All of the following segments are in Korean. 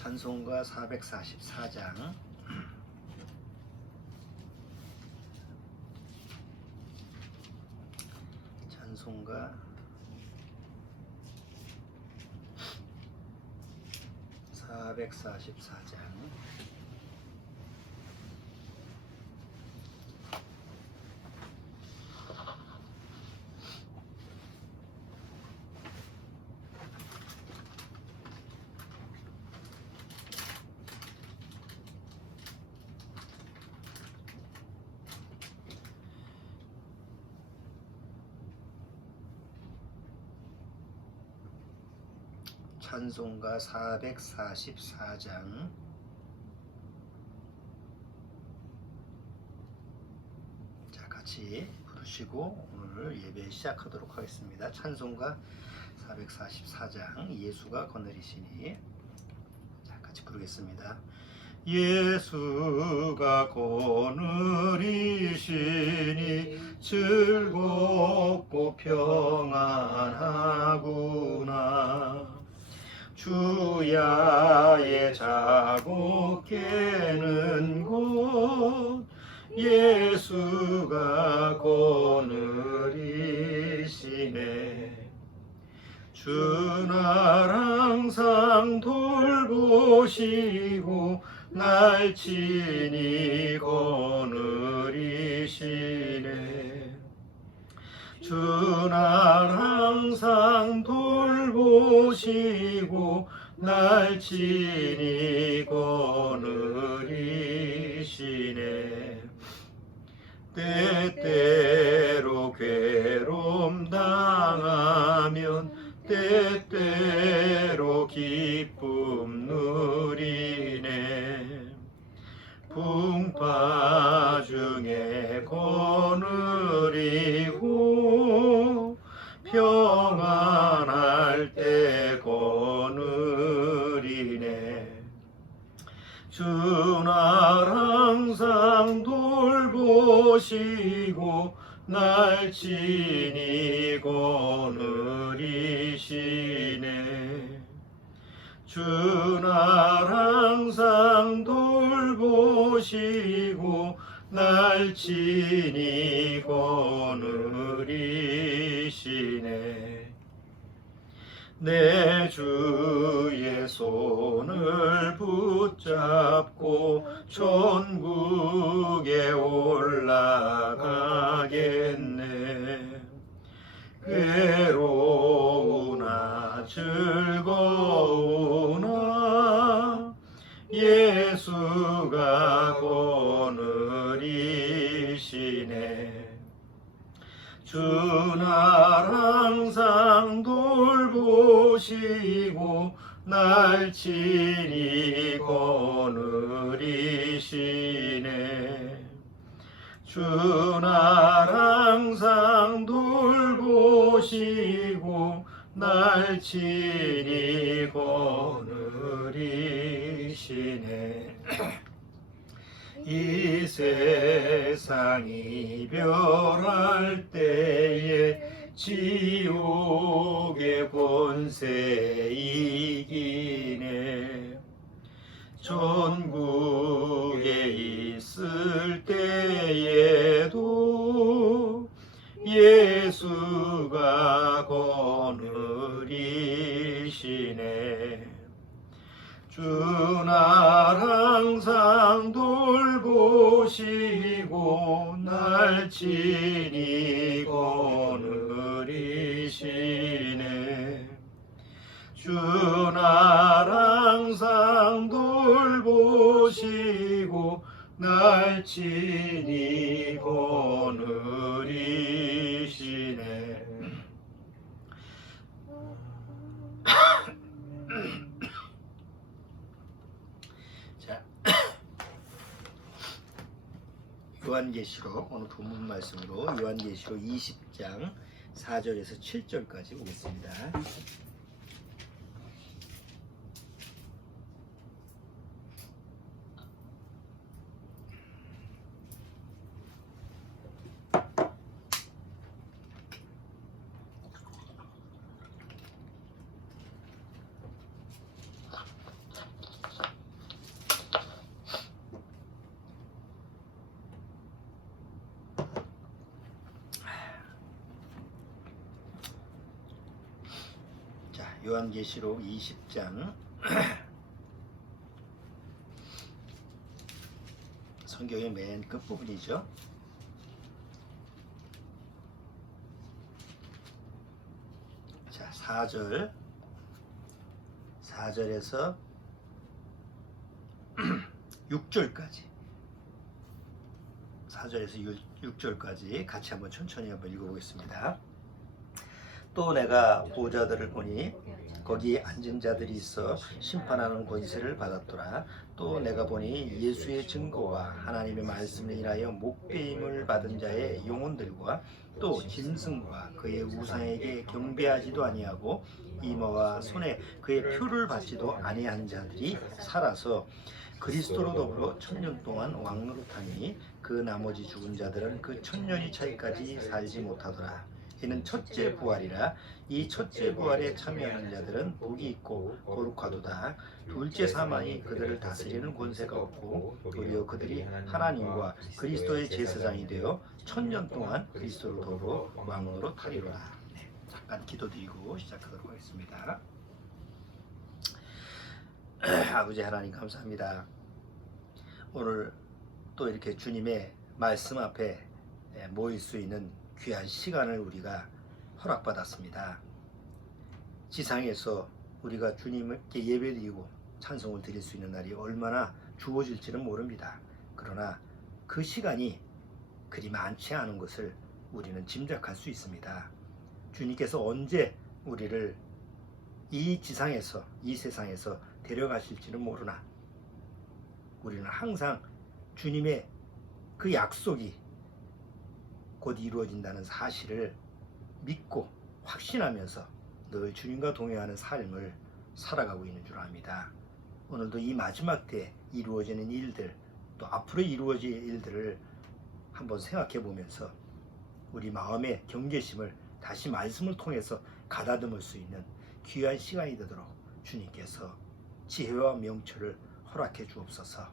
찬송가 444장 찬송가 444장 찬송가 444장 자, 같이 부르시고 오늘 예배 시작하도록 하겠습니다. 찬송가 444장 예수가 거느리시니 자, 같이 부르겠습니다. 예수가 거느리시니 즐겁고 평안하구나. 주야의 자고 깨는 곳 예수가 거느리시네. 주 날 항상 돌보시고 날 친히 거느리시네. 주 날 항상 돌보시고 날 친히 거느리시네. 때때로 괴로움 당하면 때때로 기쁨 누리네. 풍파 중에 거느리고 평안할 때 거느리네. 주 날 항상 돌보시고 날 친히 거느리시네. 주 날 항상 돌보시고 날 친히 거느리시네. 내 주의 손을 붙잡고 천국에 올라가겠네. 괴로우나 즐거우나 예수가 거느리시네. 주 날 항상 돌보시고 날 친히 거느리시네. 주 날 항상 돌보시고 날 친히 거느리시네. 이 세상 이별할 때에 지옥의 권세 이기네. 전국에 있을 때에도 예수가 거느리시네. 주 날 항상 돌보시고 날 친히 거느리시네. 주 날 항상 돌보시고 날 친히 거느리시네. 자, 요한계시록 오늘 본문 말씀으로 요한계시록 20장 4절에서 7절까지 보겠습니다. 요한계시록 20장 성경의 맨 끝부분이죠. 자, 4절에서 6절까지 4절에서 6절까지 같이 한번 천천히 한번 읽어보겠습니다. 또 내가 보좌들을 보니 거기 앉은 자들이 있어 심판하는 권세를 받았더라. 또 내가 보니 예수의 증거와 하나님의 말씀을 인하여 목배임을 받은 자의 영혼들과 또 짐승과 그의 우상에게 경배하지도 아니하고 이마와 손에 그의 표를 받지도 아니한 자들이 살아서 그리스도로 더불어 1000년 동안 왕노릇하니 그 나머지 죽은 자들은 그 1000년이 차이까지 살지 못하더라. 이는 첫째 부활이라. 이 첫째 부활에 참여하는 자들은 복이 있고 거룩하도다. 둘째 사망이 그들을 다스리는 권세가 없고 도리어 그들이 하나님과 그리스도의 제사장이 되어 1000년 동안 그리스도로 더불어 왕으로 타리로다. 네, 잠깐 기도드리고 시작하도록 하겠습니다. 아버지 하나님 감사합니다. 오늘 또 이렇게 주님의 말씀 앞에 모일 수 있는 귀한 시간을 우리가 허락받았습니다. 지상에서 우리가 주님께 예배드리고 찬송을 드릴 수 있는 날이 얼마나 주어질지는 모릅니다. 그러나 그 시간이 그리 많지 않은 것을 우리는 짐작할 수 있습니다. 주님께서 언제 우리를 이 지상에서, 이 세상에서 데려가실지는 모르나 우리는 항상 주님의 그 약속이 곧 이루어진다는 사실을 믿고 확신하면서 늘 주님과 동행하는 삶을 살아가고 있는 줄 압니다. 오늘도 이 마지막 때 이루어지는 일들, 또 앞으로 이루어질 일들을 한번 생각해 보면서 우리 마음의 경계심을 다시 말씀을 통해서 가다듬을 수 있는 귀한 시간이 되도록 주님께서 지혜와 명철을 허락해 주옵소서.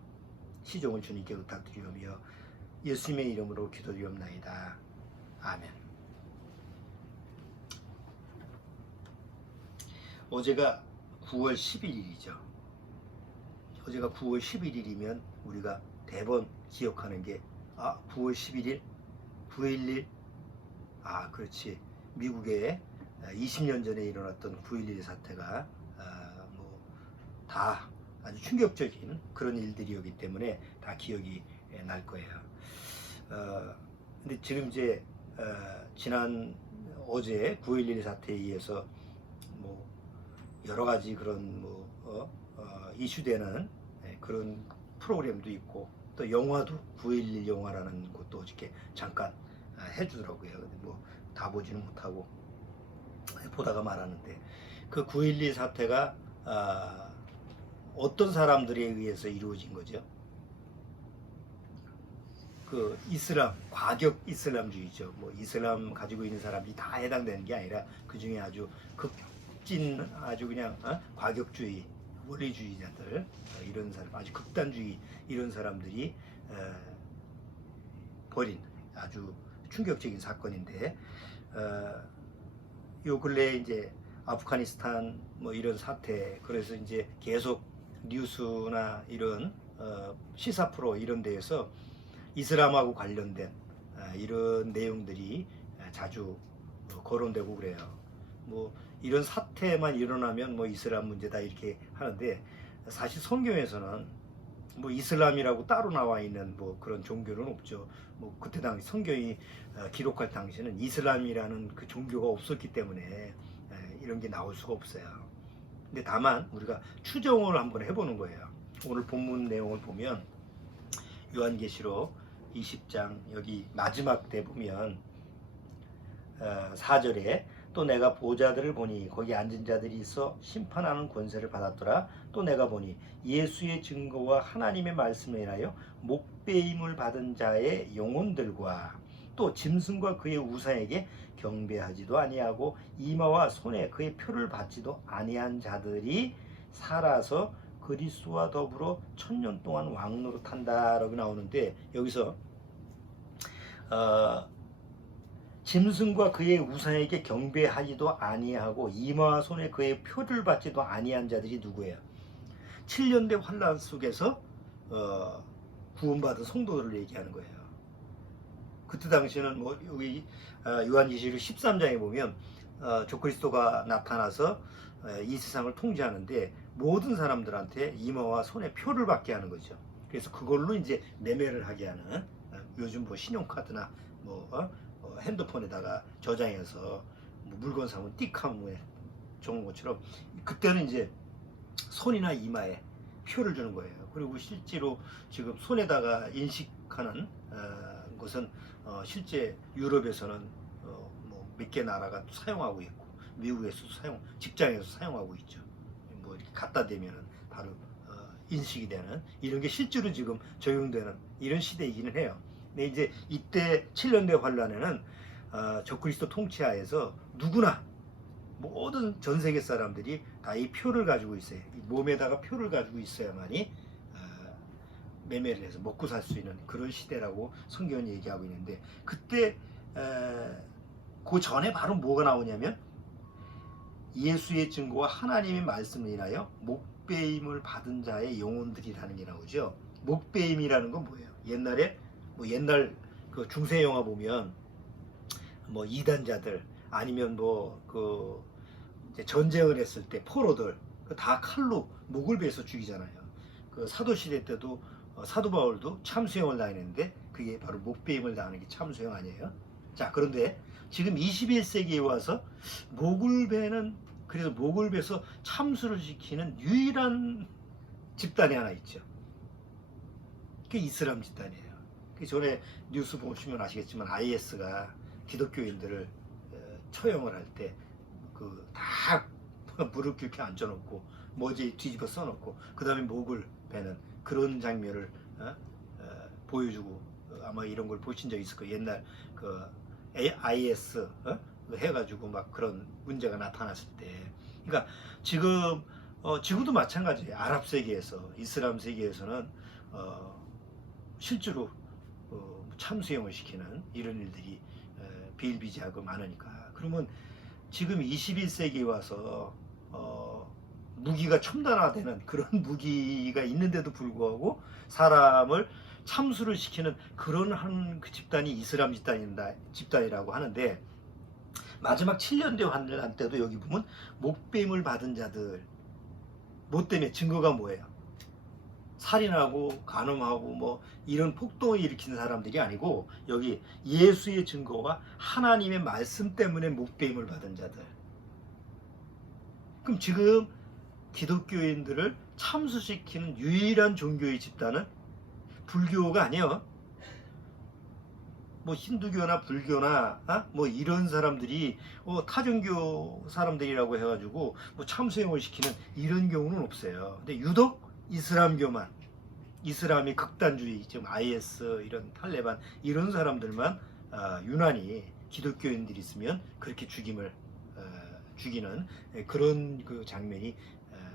시종을 주님께 부탁드리오며 예수님의 이름으로 기도드리옵나이다. 아멘. 어제가 9월 11일이죠. 어제가 9월 11일이면 우리가 대번 기억하는 게 9월 11일, 9.11, 그렇지. 미국에 20년 전에 일어났던 9.11 사태가 다 아주 충격적인 그런 일들이었기 때문에 다 기억이 날 거예요. 근데 지금 이제 지난 어제 9.11 사태에 의해서 뭐 여러 가지 그런 이슈되는 그런 프로그램도 있고 또 영화도 9.11 영화라는 것도 어저께 잠깐 해주더라고요. 근데 뭐 다 보지는 못하고 보다가 말았는데 그 9.11 사태가 어떤 사람들에 의해서 이루어진 거죠? 그 이슬람, 과격 이슬람주의죠. 뭐 이슬람 가지고 있는 사람이 다 해당되는 게 아니라 그 중에 아주 극진, 아주 그냥 과격주의, 원리주의자들 이런 사람, 아주 극단주의 이런 사람들이 벌인 아주 충격적인 사건인데, 요 근래에 이제 아프가니스탄 뭐 이런 사태, 그래서 이제 계속 뉴스나 이런 시사 프로 이런 데에서 이슬람하고 관련된 이런 내용들이 자주 거론되고 그래요. 뭐 이런 사태만 일어나면 뭐 이슬람 문제다 이렇게 하는데, 사실 성경에서는 뭐 이슬람이라고 따로 나와 있는 뭐 그런 종교는 없죠. 뭐 그때 당시 성경이 기록할 당시에는 이슬람이라는 그 종교가 없었기 때문에 이런 게 나올 수가 없어요. 근데 다만 우리가 추정을 한번 해보는 거예요. 오늘 본문 내용을 보면 요한계시록 20장 여기 마지막 때 보면 4절에 또 내가 보좌들을 보니 거기 앉은 자들이 있어 심판하는 권세를 받았더라. 또 내가 보니 예수의 증거와 하나님의 말씀에 인하여 목배임을 받은 자의 영혼들과 또 짐승과 그의 우상에게 경배하지도 아니하고 이마와 손에 그의 표를 받지도 아니한 자들이 살아서 그리스도와 더불어 1000년 동안 왕노릇한다라고 나오는데, 여기서 짐승과 그의 우상에게 경배하지도 아니하고 이마와 손에 그의 표를 받지도 아니한 자들이 누구예요? 7년대 환란 속에서 구원받은 성도들을 얘기하는 거예요. 그때 당시에는 뭐 여기 요한계시록 13장에 보면 적그리스도가 나타나서 이 세상을 통제하는데 모든 사람들한테 이마와 손에 표를 받게 하는 거죠. 그래서 그걸로 이제 매매를 하게 하는 요즘 뭐 신용카드나 뭐 핸드폰에다가 저장해서 뭐 물건 사면 띡 하면 좋은 것처럼 그때는 이제 손이나 이마에 표를 주는 거예요. 그리고 실제로 지금 손에다가 인식하는 것은 실제 유럽에서는 뭐 몇 개 나라가 사용하고 있고 미국에서도 직장에서 사용하고 있죠. 뭐 이렇게 갖다 대면은 바로 인식이 되는 이런 게 실제로 지금 적용되는 이런 시대이기는 해요. 근데 이제 이때 7년대 환란에는 적그리스도 통치하에서 누구나 모든 전 세계 사람들이 다 이 표를 가지고 있어요. 이 몸에다가 표를 가지고 있어야만이 매매를 해서 먹고 살 수 있는 그런 시대라고 성경은 얘기하고 있는데 그때 그 전에 바로 뭐가 나오냐면 예수의 증거와 하나님의 말씀을 인하여 목배임을 받은 자의 영혼들이라는 게 나오죠. 목배임이라는 건 뭐예요? 옛날에 뭐 옛날 그 중세 영화 보면 뭐 이단자들 아니면 뭐 그 전쟁을 했을 때 포로들 다 칼로 목을 베서 죽이잖아요. 그 사도 시대 때도 사도 바울도 참수형을 당했는데 그게 바로 목배임을 당하는 게 참수형 아니에요? 자, 그런데 지금 21세기에 와서 목을 베는 그래서 목을 베서 참수를 시키는 유일한 집단이 하나 있죠. 그게 이슬람 집단이에요. 그 전에 뉴스 보시면 아시겠지만 IS가 기독교인들을 처형을 할 때 그 다 무릎 꿇게 앉혀놓고 머지 뒤집어 써놓고 그 다음에 목을 베는 그런 장면을 보여주고 아마 이런 걸 보신 적 있을 거예요. 옛날 그 IS 해가지고 막 그런 문제가 나타났을 때. 그러니까 지금 지금도 마찬가지예요. 아랍 세계에서 이슬람 세계에서는 실제로 참수형을 시키는 이런 일들이 비일비재하고 많으니까. 그러면 지금 21세기에 와서 무기가 첨단화되는 그런 무기가 있는데도 불구하고 사람을 참수를 시키는 그런 한 그 집단이 이슬람 집단이라고 하는데 마지막 7년대 환란 때도 여기 보면 목배임을 받은 자들 뭐 때문에 증거가 뭐예요? 살인하고 간음하고 뭐 이런 폭동을 일으키는 사람들이 아니고 여기 예수의 증거와 하나님의 말씀 때문에 목배임을 받은 자들. 그럼 지금 기독교인들을 참수시키는 유일한 종교의 집단은 불교가 아니에요. 뭐 힌두교나 불교나 뭐 이런 사람들이 타종교 사람들이라고 해가지고 뭐 참수형을 시키는 이런 경우는 없어요. 근데 유독 이슬람교만 이슬람이 극단주의 지금 IS 이런 탈레반 이런 사람들만 유난히 기독교인들이 있으면 그렇게 죽이는 그런 그 장면이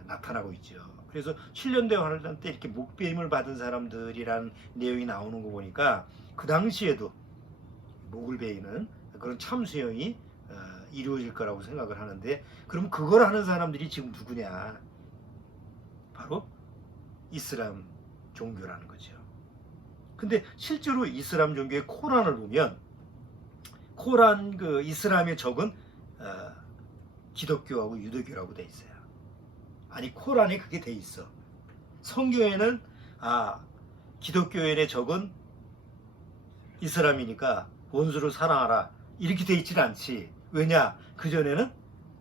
나타나고 있죠. 그래서 7년대 환란 때 이렇게 목배임을 받은 사람들이라는 내용이 나오는 거 보니까 그 당시에도 목을 베이는 그런 참수형이 이루어질 거라고 생각을 하는데 그럼 그걸 하는 사람들이 지금 누구냐? 바로 이슬람 종교라는 거죠. 근데 실제로 이슬람 종교의 코란을 보면 코란 그 이슬람의 적은 기독교하고 유대교라고 돼 있어요. 아니 코란에 그게 돼 있어. 성경에는 기독교인의 적은 이슬람이니까 원수를 사랑하라 이렇게 돼 있지는 않지. 왜냐? 그전에는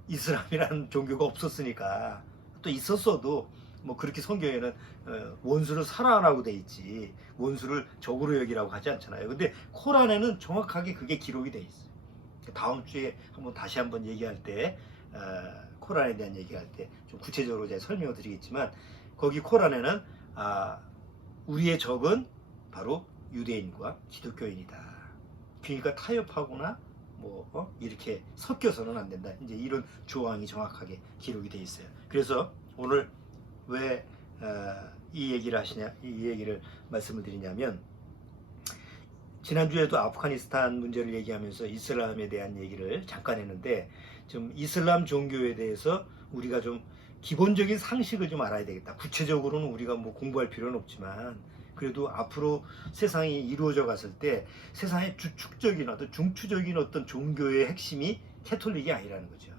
이슬람이라는 종교가 없었으니까. 또 있었어도 뭐 그렇게 성경에는 원수를 사랑하라고 돼 있지 원수를 적으로 여기라고 하지 않잖아요. 근데 코란에는 정확하게 그게 기록이 돼 있어요. 다음 주에 다시 한번 얘기할 때 코란에 대한 얘기할 때 좀 구체적으로 제가 설명을 드리겠지만 거기 코란에는 우리의 적은 바로 유대인과 기독교인이다. 그러니까 타협하거나 뭐 이렇게 섞여서는 안 된다. 이제 이런 조항이 정확하게 기록이 돼 있어요. 그래서 오늘 왜 이 얘기를 말씀을 드리냐면 지난주에도 아프가니스탄 문제를 얘기하면서 이슬람에 대한 얘기를 잠깐 했는데, 좀 이슬람 종교에 대해서 우리가 좀 기본적인 상식을 좀 알아야 되겠다. 구체적으로는 우리가 뭐 공부할 필요는 없지만 그래도 앞으로 세상이 이루어져 갔을 때 세상의 주축적인 어떤 중추적인 어떤 종교의 핵심이 캐톨릭이 아니라는 거죠.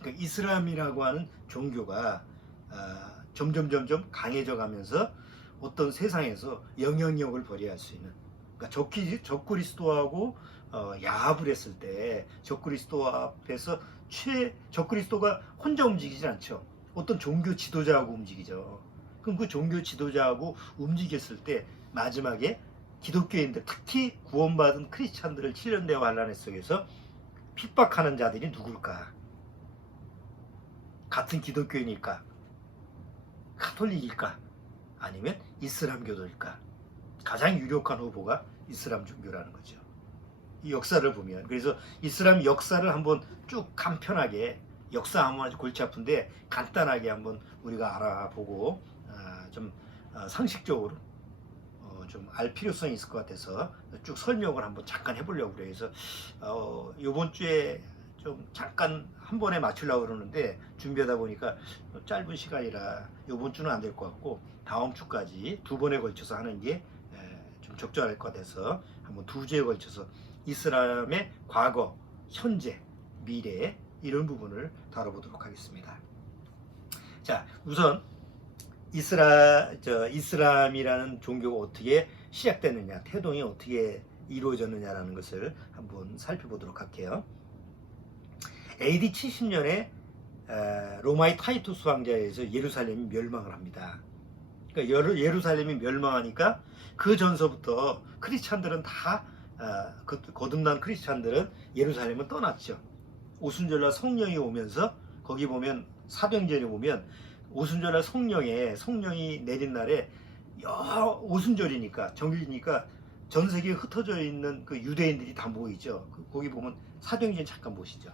그러니까 이슬람이라고 하는 종교가 점점 강해져 가면서 어떤 세상에서 영향력을 발휘할 수 있는, 그러니까 적그리스도하고 야합을 했을 때 적그리스도 앞에서 적그리스도가 혼자 움직이지 않죠. 어떤 종교 지도자하고 움직이죠. 그럼 그 종교 지도자하고 움직였을 때 마지막에 기독교인들, 특히 구원받은 크리스찬들을 7년 대화 환란 속에서 핍박하는 자들이 누굴까? 같은 기독교인일까? 카톨릭일까? 아니면 이슬람교도일까? 가장 유력한 후보가 이슬람 종교라는 거죠. 이 역사를 보면, 그래서 이슬람 역사를 한번 쭉 간편하게, 역사하면 아주 골치 아픈데 간단하게 한번 우리가 알아보고 좀 상식적으로 좀 알 필요성이 있을 것 같아서 쭉 설명을 한번 잠깐 해보려고 그래요. 그래서 이번 주에 좀 잠깐 한 번에 맞추려고 그러는데 준비하다 보니까 짧은 시간이라 이번 주는 안 될 것 같고 다음 주까지 두 번에 걸쳐서 하는 게 좀 적절할 것 같아서 한번 두 주에 걸쳐서 이슬람의 과거, 현재, 미래 이런 부분을 다뤄보도록 하겠습니다. 자, 우선 이슬람이라는 종교가 어떻게 시작됐느냐, 태동이 어떻게 이루어졌느냐라는 것을 한번 살펴보도록 할게요. AD 70년에 로마의 타이투스 왕자에 의해서 예루살렘이 멸망을 합니다. 그러니까 예루살렘이 멸망하니까 그 전서부터 크리스찬들은 다 거듭난 크리스찬들은 예루살렘을 떠났죠. 오순절날 성령이 오면서 거기 보면 사도행전에 보면 오순절날 성령이 내린 날에 오순절이니까 정일이니까 전 세계에 흩어져 있는 그 유대인들이 다 모이죠. 거기 보면 사도행전 잠깐 보시죠.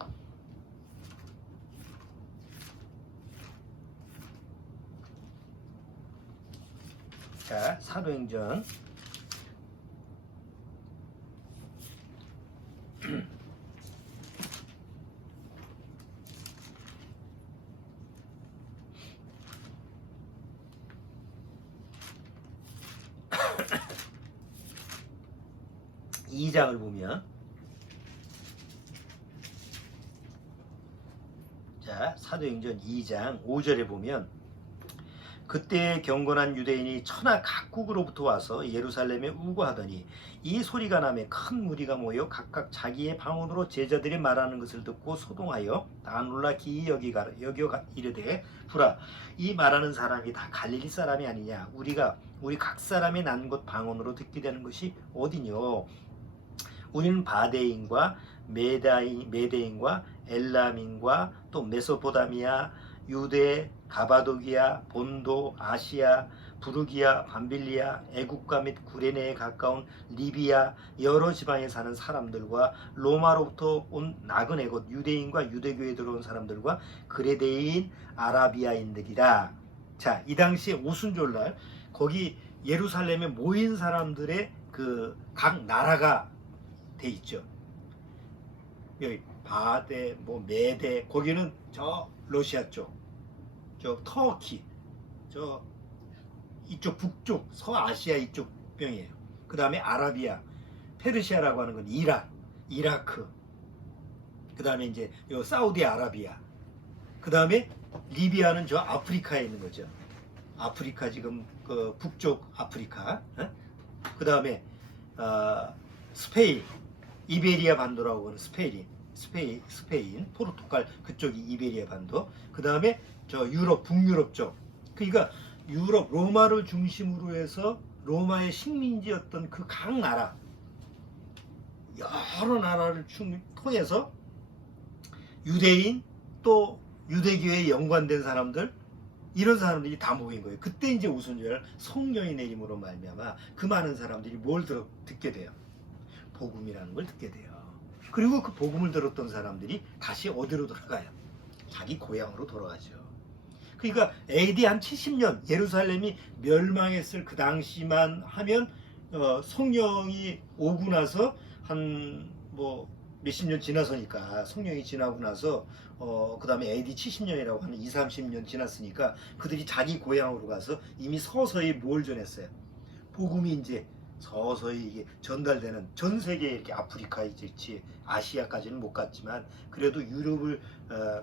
자, 사도행전 2장을 보면, 자, 사도행전 2장 5절에 보면, 그때 경건한 유대인이 천하 각국으로부터 와서 예루살렘에 우거하더니 이 소리가 나매 큰 무리가 모여 각각 자기의 방언으로 제자들이 말하는 것을 듣고 소동하여 다 놀라 기이 여겨 이르되, 보라, 이 말하는 사람이 다 갈릴리 사람이 아니냐? 우리 각 사람의 난 곳 방언으로 듣게 되는 것이 어디뇨? 우리는 바데인과 메데인과 엘람인과 또 메소포다미아, 유대, 가바도기아, 본도, 아시아, 부르기아, 밤빌리아, 애국가 및 구레네에 가까운 리비아 여러 지방에 사는 사람들과 로마로부터 온 나그네 곧 유대인과 유대교에 들어온 사람들과 그레데인 아라비아인들이라. 자, 이 당시에 오순절날 거기 예루살렘에 모인 사람들의 그 각 나라가 돼 있죠. 여기 바데, 메데, 거기는 저 러시아 쪽, 저 터키, 저 이쪽 북쪽 서아시아 이쪽 병이에요. 그 다음에 아라비아, 페르시아라고 하는 건 이란, 이라크, 그 다음에 이제 요 사우디아라비아, 그 다음에 리비아는 저 아프리카에 있는 거죠. 아프리카 지금 그 북쪽 아프리카, 그 다음에 스페인, 이베리아 반도라고 하는 스페인, 포르투갈 그쪽이 이베리아 반도, 그 다음에 저 유럽, 북유럽 쪽, 그러니까 유럽, 로마를 중심으로 해서 로마의 식민지였던 그 각 나라, 여러 나라를 통해서 유대인 또 유대교에 연관된 사람들, 이런 사람들이 다 모인 거예요. 그때 이제 오순절 성령이 내림으로 말미암아 그 많은 사람들이 뭘 듣게 돼요? 복음이라는 걸 듣게 돼요. 그리고 그 복음을 들었던 사람들이 다시 어디로 돌아가요? 자기 고향으로 돌아가죠. 그러니까 AD 한 70년 예루살렘이 멸망했을 그 당시만 하면 성령이 오고 나서 한 뭐 몇십 년 지나서니까, 성령이 지나고 나서 그 다음에 AD 70년이라고 하는 2, 30년 지났으니까 그들이 자기 고향으로 가서 이미 서서히 뭘 전했어요? 복음이 이제 서서히 이게 전달되는, 전 세계에 이렇게 아프리카에 있지, 아시아까지는 못 갔지만 그래도 유럽을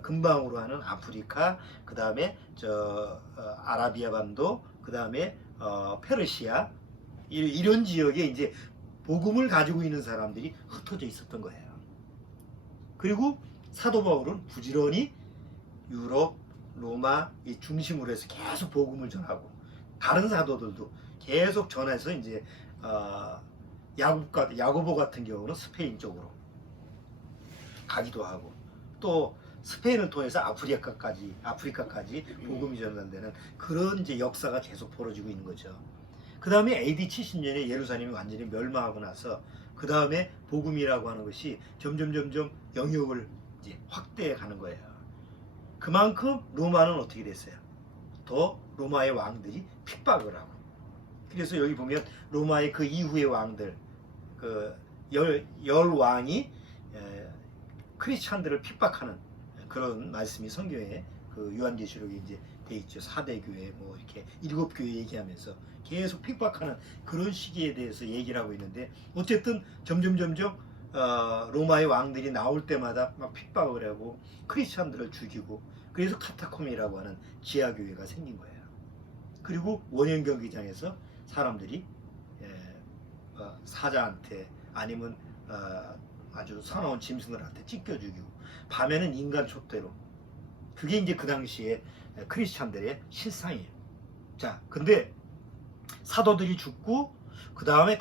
근방으로 하는 아프리카, 그 다음에 아라비아 반도, 그 다음에 페르시아, 이런 지역에 이제 복음을 가지고 있는 사람들이 흩어져 있었던 거예요. 그리고 사도 바울은 부지런히 유럽, 로마 이 중심으로 해서 계속 복음을 전하고, 다른 사도들도 계속 전해서 이제 야고보 같은 경우는 스페인 쪽으로 가기도 하고, 또 스페인을 통해서 아프리카까지 복음이 전달되는 그런 이제 역사가 계속 벌어지고 있는 거죠. 그 다음에 AD 70년에 예루살렘이 완전히 멸망하고 나서 그 다음에 복음이라고 하는 것이 점점 영역을 이제 확대해 가는 거예요. 그만큼 로마는 어떻게 됐어요? 더 로마의 왕들이 핍박을 하고, 그래서 여기 보면 로마의 그 이후의 왕들, 그 열 왕이 크리스찬들을 핍박하는 그런 말씀이 성경에 그 요한계시록에 이제 돼 있죠. 4대 교회 뭐 이렇게 7교회 얘기하면서 계속 핍박하는 그런 시기에 대해서 얘기를 하고 있는데, 어쨌든 점점 로마의 왕들이 나올 때마다 막 핍박을 하고 크리스찬들을 죽이고, 그래서 카타콤이라고 하는 지하교회가 생긴 거예요. 그리고 원형 경기장에서 사람들이 사자한테 아니면 아주 사나운 짐승들한테 찢겨 죽이고, 밤에는 인간 촛대로, 그게 이제 그 당시에 크리스찬들의 실상이에요. 자, 근데 사도들이 죽고 그 다음에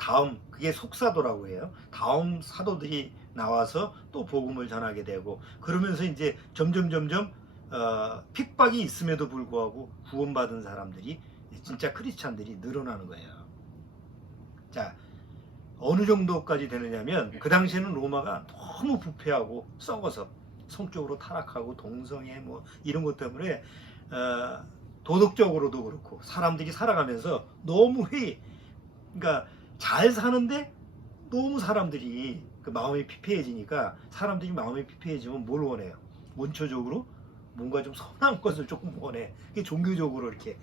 그게 속사도라고 해요. 다음 사도들이 나와서 또 복음을 전하게 되고, 그러면서 이제 점점 핍박이 있음에도 불구하고 구원받은 사람들이, 진짜 크리스찬들이 늘어나는 거예요. 자, 어느 정도까지 되느냐면, 그 당시에는 로마가 너무 부패하고 썩어서 성적으로 타락하고 동성애 뭐 이런 것 때문에 도덕적으로도 그렇고 사람들이 살아가면서 너무 그러니까 잘 사는데 너무 사람들이 그 마음이 피폐해지니까, 사람들이 마음이 피폐해지면 뭘 원해요? 원초적으로 뭔가 좀 선한 것을 조금 원해. 그게 종교적으로 이렇게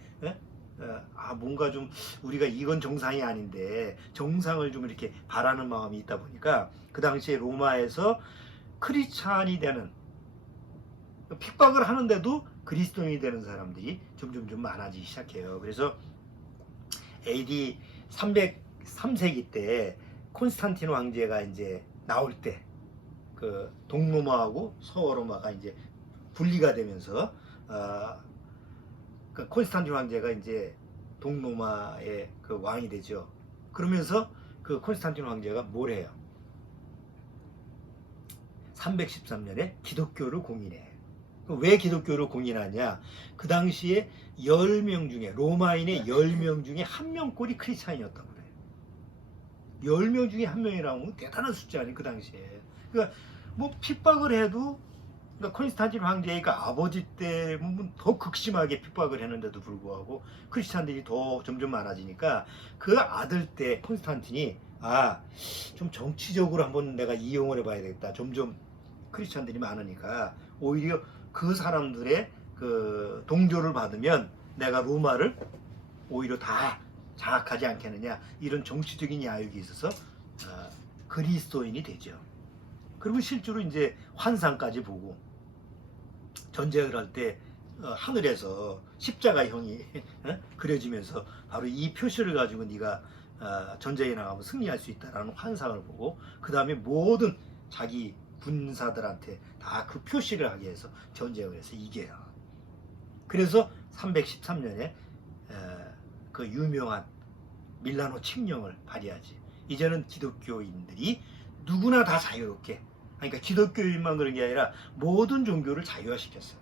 뭔가 좀 우리가 이건 정상이 아닌데 정상을 좀 이렇게 바라는 마음이 있다 보니까, 그 당시에 로마에서 크리스찬이 되는, 핍박을 하는데도 그리스도인이 되는 사람들이 점점 많아지기 시작해요. 그래서 AD 303세기 때 콘스탄틴 황제가 이제 나올 때, 그 동로마하고 서로마가 이제 분리가 되면서 그 콘스탄틴 황제가 이제 동로마의 그 왕이 되죠. 그러면서 그 콘스탄틴 황제가 뭘 해요? 313년에 기독교를 공인해. 왜 기독교를 공인하냐? 그 당시에 10명 중에, 로마인의 10명 중에 1명꼴이 크리스찬이었단 말이에요. 10명 중에 1명이라면 대단한 숫자 아니, 그 당시에. 그러니까 뭐 핍박을 해도, 그러니까 콘스탄틴 황제가 아버지 때는 더 극심하게 핍박을 했는데도 불구하고 크리스찬들이 더 점점 많아지니까, 그 아들 때 콘스탄틴이 좀 정치적으로 한번 내가 이용을 해봐야 되겠다. 점점 크리스찬들이 많으니까 오히려 그 사람들의 그 동조를 받으면 내가 로마를 오히려 다 장악하지 않겠느냐, 이런 정치적인 야욕이 있어서 그리스도인이 되죠. 그리고 실제로 이제 환상까지 보고, 전쟁을 할 때 하늘에서 십자가형이 그려지면서 바로 이 표시를 가지고 네가 전쟁에 나가면 승리할 수 있다라는 환상을 보고, 그 다음에 모든 자기 군사들한테 다 그 표시를 하게 해서 전쟁을 해서 이겨요. 그래서 313년에 그 유명한 밀라노 칙령을 발의하지. 이제는 기독교인들이 누구나 다 자유롭게, 그러니까 기독교인만 그런 게 아니라 모든 종교를 자유화시켰어요.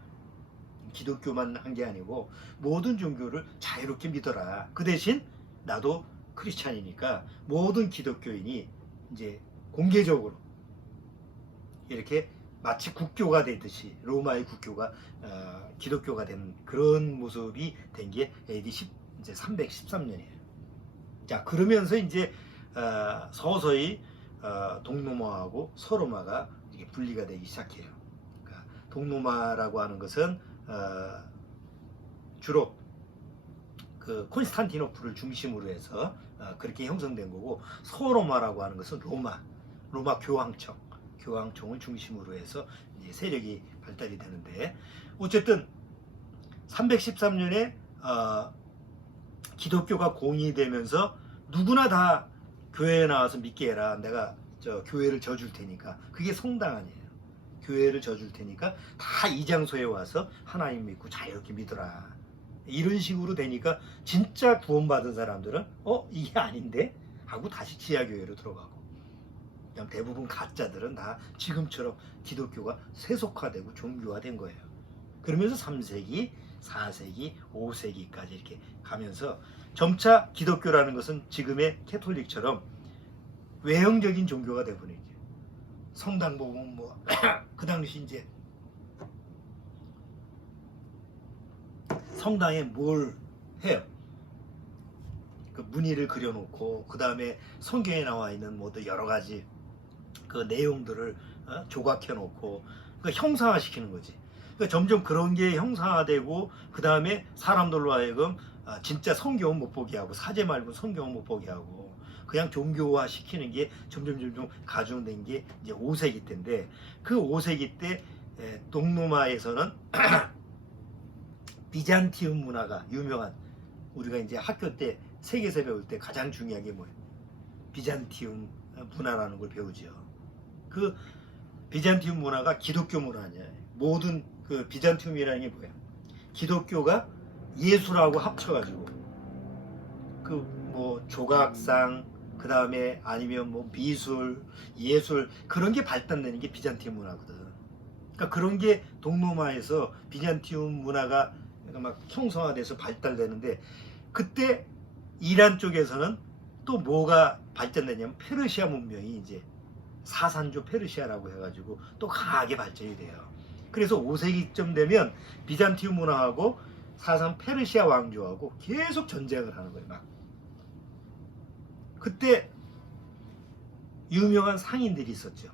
기독교만 한 게 아니고 모든 종교를 자유롭게 믿어라. 그 대신 나도 크리스찬이니까 모든 기독교인이 이제 공개적으로 이렇게 마치 국교가 되듯이, 로마의 국교가 기독교가 된 그런 모습이 된 게 AD 313년이에요. 자, 그러면서 이제 서서히 동로마하고 서로마가 이렇게 분리가 되기 시작해요. 그러니까 동로마라고 하는 것은 주로 그 콘스탄티노플을 중심으로 해서 그렇게 형성된 거고, 서로마라고 하는 것은 로마 교황청을 중심으로 해서 이제 세력이 발달이 되는데, 어쨌든 313년에 기독교가 공의되면서 누구나 다 교회에 나와서 믿게 해라. 내가 교회를 져줄 테니까. 그게 성당 아니에요. 교회를 져줄 테니까 다 이 장소에 와서 하나님 믿고 자유롭게 믿어라. 이런 식으로 되니까 진짜 구원받은 사람들은 이게 아닌데? 하고 다시 지하교회로 들어가고, 그냥 대부분 가짜들은 다 지금처럼 기독교가 세속화되고 종교화된 거예요. 그러면서 3세기, 4세기, 5세기까지 이렇게 가면서 점차 기독교라는 것은 지금의 캐톨릭처럼 외형적인 종교가 되버리죠. 성당 보면 그 당시 이제 성당에 뭘 해요? 그 무늬를 그려놓고 그 다음에 성경에 나와 있는 모두 여러 가지 그 내용들을 조각해놓고 형상화시키는 거지. 그러니까 점점 그런 게 형상화되고, 그 다음에 사람들로 하여금 진짜 성경은 못 보게 하고, 사제 말고 성경은 못 보게 하고, 그냥 종교화 시키는 게 점점 가중된 게 이제 5세기 때인데, 그 5세기 때 동로마에서는 비잔티움 문화가 유명한, 우리가 이제 학교 때 세계사 배울 때 가장 중요한 게 뭐예요? 비잔티움 문화라는 걸 배우죠. 그 비잔티움 문화가 기독교 문화냐? 모든 그 비잔티움이라는 게 뭐예요? 기독교가 예술하고 합쳐가지고 그 뭐 조각상, 그 다음에 아니면 뭐 미술, 예술, 그런 게 발달되는 게 비잔티움 문화거든. 그러니까 그런 게 동로마에서 비잔티움 문화가 막 형성화돼서 발달되는데, 그때 이란 쪽에서는 또 뭐가 발전되냐면 페르시아 문명이 이제 사산조 페르시아라고 해가지고 또 강하게 발전이 돼요. 그래서 5세기쯤 되면 비잔티움 문화하고 사산 페르시아 왕조하고 계속 전쟁을 하는 거예요. 막 그때 유명한 상인들이 있었죠.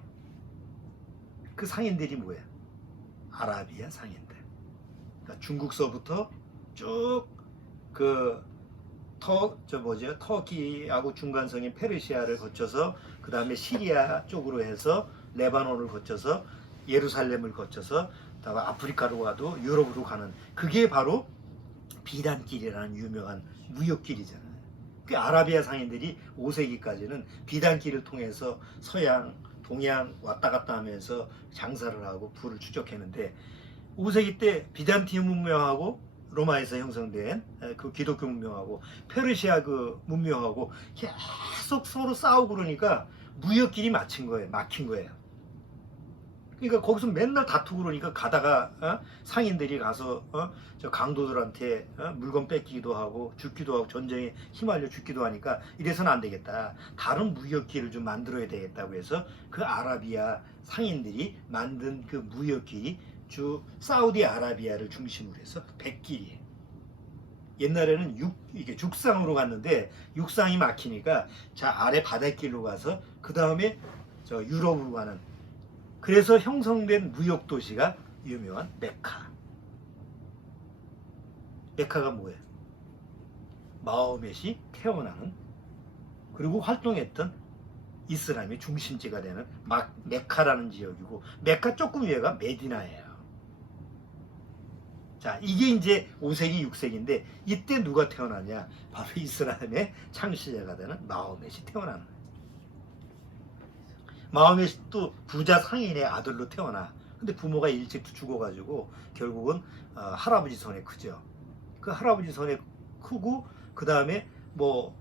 그 상인들이 뭐예요? 아라비아 상인들. 그러니까 중국서부터 쭉 그 터키하고 중간성인 페르시아를 거쳐서, 그 다음에 시리아 쪽으로 해서 레바논을 거쳐서 예루살렘을 거쳐서 다음 아프리카로 가도 유럽으로 가는, 그게 바로 비단길이라는 유명한 무역길이잖아요. 그 아라비아 상인들이 5세기까지는 비단길을 통해서 서양, 동양 왔다 갔다 하면서 장사를 하고 부를 추적했는데, 5세기 때 비잔티움 문명하고 로마에서 형성된 그 기독교 문명하고 페르시아 그 문명하고 계속 서로 싸우고 그러니까 무역길이 막힌 거예요. 그러니까 거기서 맨날 다투고 그러니까 가다가 상인들이 가서 저 강도들한테 물건 뺏기기도 하고 죽기도 하고 전쟁에 휘말려 죽기도 하니까 이래서는 안 되겠다. 다른 무역길을 좀 만들어야 되겠다고 해서 그 아라비아 상인들이 만든 그 무역길이 주 사우디아라비아를 중심으로 해서 백길이에요. 옛날에는 이게 죽상으로 갔는데 육상이 막히니까 자 아래 바닷길로 가서 그 다음에 저 유럽으로 가는, 그래서 형성된 무역 도시가 유명한 메카. 메카가 뭐예요? 마호멧이 태어나는, 그리고 활동했던 이슬람의 중심지가 되는 메카라는 지역이고, 메카 조금 위에가 메디나예요. 자, 이게 이제 5세기, 6세기인데 이때 누가 태어나냐? 바로 이슬람의 창시자가 되는 마호멧이 태어나는 거예요. 마호멧이 또 부자 상인의 아들로 태어나. 근데 부모가 일찍 죽어가지고 결국은 할아버지 손에 크죠. 그 할아버지 손에 크고 그 다음에 뭐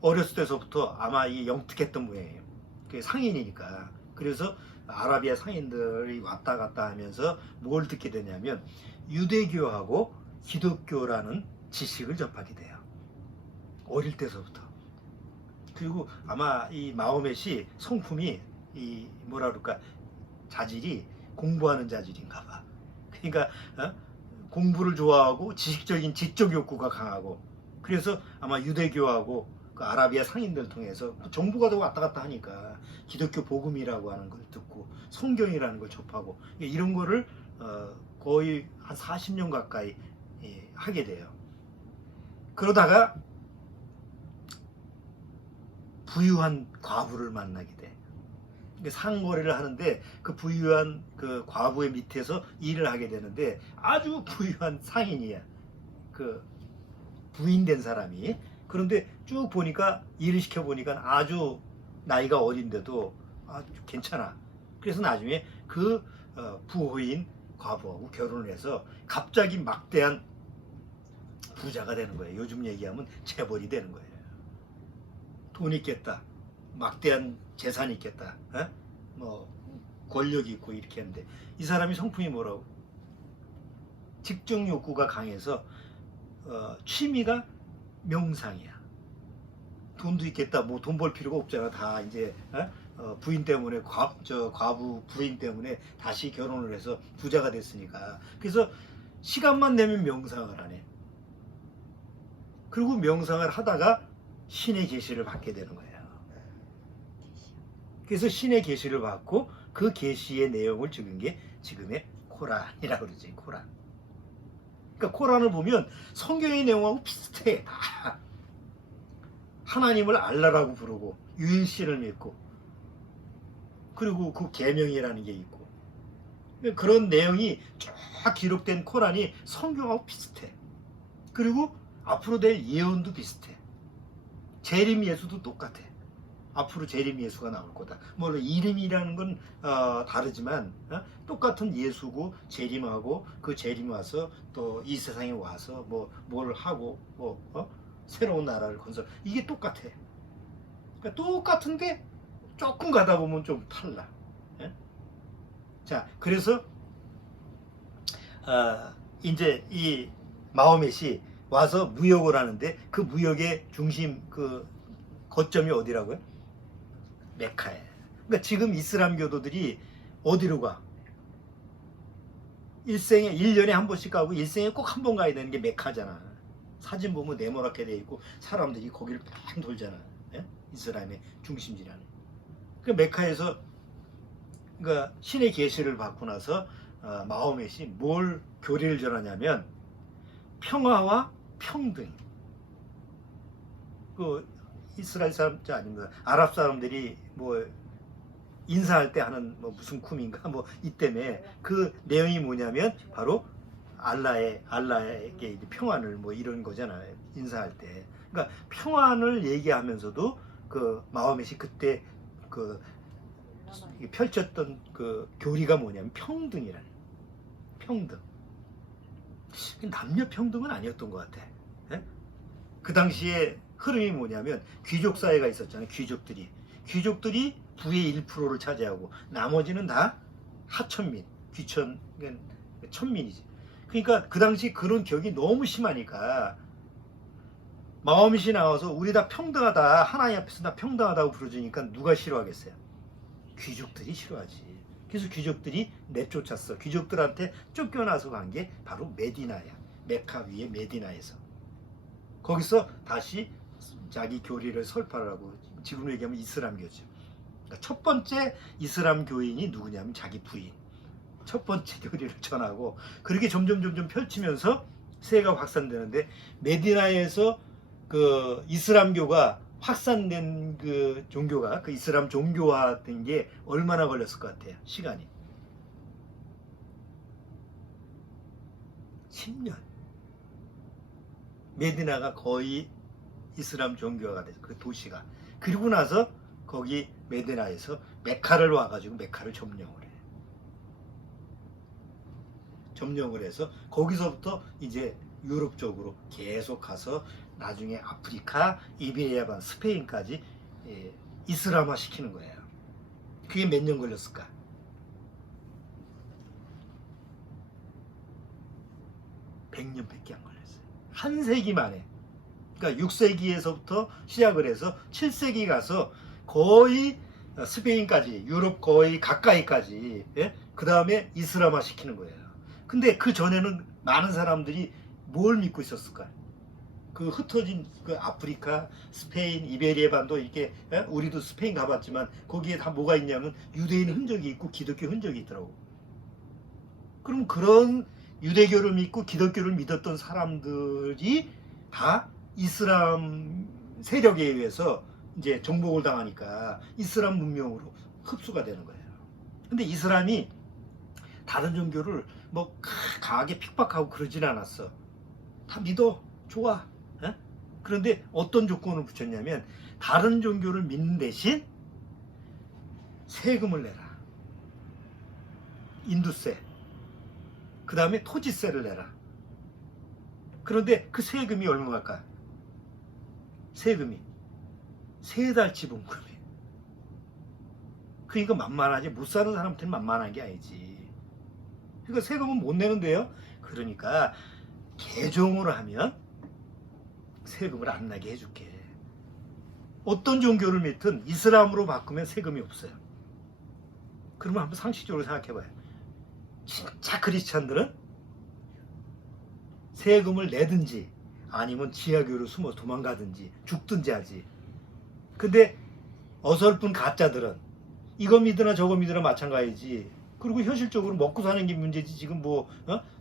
어렸을 때서부터 아마 이 영특했던 모양이에요. 그게 상인이니까. 그래서 아라비아 상인들이 왔다 갔다 하면서 뭘 듣게 되냐면 유대교하고 기독교라는 지식을 접하게 돼요. 어릴 때서부터. 그리고 아마 이 마호멧이 성품이 이 뭐라 그럴까, 자질이 공부하는 자질인가 봐. 그러니까 공부를 좋아하고 지식적인 지적 욕구가 강하고, 그래서 아마 유대교하고 그 아라비아 상인들 통해서 정부가 더 왔다 갔다 하니까 기독교 복음이라고 하는 걸 듣고 성경이라는 걸 접하고 이런 거를 거의 한 40년 가까이 하게 돼요. 그러다가 부유한 과부를 만나게 돼. 상거래를 하는데 그 부유한 그 과부의 밑에서 일을 하게 되는데 아주 부유한 상인이야. 그 부인된 사람이. 그런데 쭉 보니까 일을 시켜 보니까 아주 나이가 어린데도 아주 괜찮아. 그래서 나중에 그 부호인 과부하고 결혼을 해서 갑자기 막대한 부자가 되는 거예요. 요즘 얘기하면 재벌이 되는 거예요. 돈 있겠다, 막대한 재산이 있겠다, 뭐 권력이 있고 이렇게 했는데 이 사람이 성품이 뭐라고? 직정 욕구가 강해서 취미가 명상이야. 돈도 있겠다, 뭐 돈 벌 필요가 없잖아. 다 이제 부인 때문에 과부 부인 때문에 다시 결혼을 해서 부자가 됐으니까. 그래서 시간만 내면 명상을 하네. 그리고 명상을 하다가 신의 계시를 받게 되는 거예요. 그래서 신의 계시를 받고 그 계시의 내용을 적은 게 지금의 코란이라고 그러지. 코란. 그러니까 코란을 보면 성경의 내용하고 비슷해. 다. 하나님을 알라라고 부르고 유일신을 믿고 그리고 그 계명이라는 게 있고 그런 내용이 쫙 기록된 코란이 성경하고 비슷해. 그리고 앞으로 될 예언도 비슷해. 재림 예수도 똑같아. 앞으로 재림 예수가 나올 거다. 물론 이름이라는 건 다르지만 똑같은 예수고 재림하고 그 재림 와서 또 이 세상에 와서 뭘 하고 새로운 나라를 건설. 이게 똑같아. 그러니까 똑같은데 조금 가다 보면 좀 달라. 자, 그래서 이제 이 마호멧이 와서 무역을 하는데 그 무역의 중심 그 거점이 어디라고요? 메카에. 그러니까 지금 이슬람교도들이 어디로 가? 1년에 한 번씩 가고 일생에 꼭 한 번 가야 되는 게 메카잖아. 사진 보면 네모나게 돼 있고 사람들이 거기를 팍 돌잖아. 이슬람의 중심지라는. 그 메카에서 그러니까 신의 계시를 받고 나서 마호멧이 뭘 교리를 전하냐면 평화와 평등. 그 이스라엘 사람 아닙니다. 아랍 사람들이 뭐 인사할 때 하는 뭐 무슨 쿰인가 뭐 이 때문에 그 내용이 뭐냐면 바로 알라에게 평안을 뭐 이런 거잖아요. 인사할 때. 그러니까 평안을 얘기하면서도 그 마호멧이 그때 그 펼쳤던 그 교리가 뭐냐면 평등이라는. 평등. 남녀 평등은 아니었던 것 같아. 그 당시에 흐름이 뭐냐면 귀족 사회가 있었잖아요. 귀족들이 부의 1%를 차지하고 나머지는 다 하천민, 귀천, 천민이지. 그러니까 그 당시 그런 격이 너무 심하니까 마호멧이 나와서 우리 다 평등하다, 하나님 앞에서 다 평등하다고 부르주니까 누가 싫어하겠어요? 귀족들이 싫어하지. 그래서 귀족들이 내쫓았어. 귀족들한테 쫓겨나서 간 게 바로 메디나야. 메카 위에 메디나에서. 거기서 다시 자기 교리를 설파하고 지금 얘기하면 이슬람교죠. 그러니까 첫 번째 이슬람 교인이 누구냐면 자기 부인. 첫 번째 교리를 전하고 그렇게 점점 펼치면서 세계가 확산되는데 메디나에서 그 이슬람교가 확산된 그 종교가 그 이슬람 종교화된 게 얼마나 걸렸을 것 같아요? 시간이 10년. 메디나가 거의 이슬람 종교화가 돼서 그 도시가. 그리고 나서 거기 메디나에서 메카를 와가지고 메카를 점령을 해. 점령을 해서 거기서부터 이제 유럽 쪽으로 계속 가서 나중에 아프리카, 이베리아반, 스페인까지 이슬람화 시키는 거예요. 그게 몇 년 걸렸을까? 100년밖에 안 걸렸어요. 한 세기 만에. 그러니까 6세기에서부터 시작을 해서 7세기 가서 거의 스페인까지, 유럽 거의 가까이까지, 그 다음에 이슬람화 시키는 거예요. 근데 그 전에는 많은 사람들이 뭘 믿고 있었을까? 그 흩어진 그 아프리카, 스페인, 이베리아 반도 이렇게 우리도 스페인 가봤지만 거기에 다 뭐가 있냐면 유대인 흔적이 있고 기독교 흔적이 있더라고. 그럼 그런 유대교를 믿고 기독교를 믿었던 사람들이 다 이슬람 세력에 의해서 이제 정복을 당하니까 이슬람 문명으로 흡수가 되는 거예요. 근데 이슬람이 다른 종교를 뭐 강하게 핍박하고 그러진 않았어. 다 믿어. 좋아. 에? 그런데 어떤 조건을 붙였냐면 다른 종교를 믿는 대신 세금을 내라. 인두세. 그 다음에 토지세를 내라. 그런데 그 세금이 얼마일까? 세금이 3달 지분금이. 그러니까 만만하지. 못 사는 사람한테는 만만한 게 아니지. 그러니까 세금은 못 내는데요. 그러니까 개종으로 하면 세금을 안 나게 해줄게. 어떤 종교를 믿든 이슬람으로 바꾸면 세금이 없어요. 그러면 한번 상식적으로 생각해봐요. 진짜 크리스찬들은 세금을 내든지 아니면 지하교로 숨어 도망가든지 죽든지 하지. 근데 어설픈 가짜들은 이거 믿으나 저거 믿으나 마찬가지지. 그리고 현실적으로 먹고 사는 게 문제지. 지금 뭐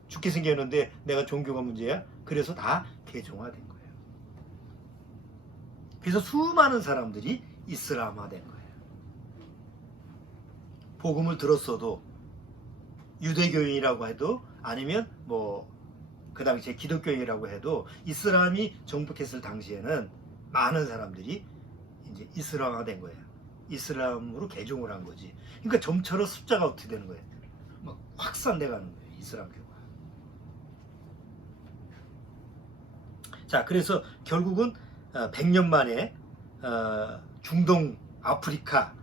죽게 생겼는데 내가 종교가 문제야? 그래서 다 개종화된 거예요. 그래서 수많은 사람들이 이슬람화된 거예요. 복음을 들었어도 유대교인이라고 해도 아니면 뭐 그 당시에 기독교인이라고 해도 이슬람이 정복했을 당시에는 많은 사람들이 이제 이슬람화된 거예요. 이슬람으로 개종을 한 거지. 그러니까 점차로 숫자가 어떻게 되는 거예요? 막 확산돼 가는 거예요. 이슬람교가. 자, 그래서 결국은 100년 만에 중동, 아프리카,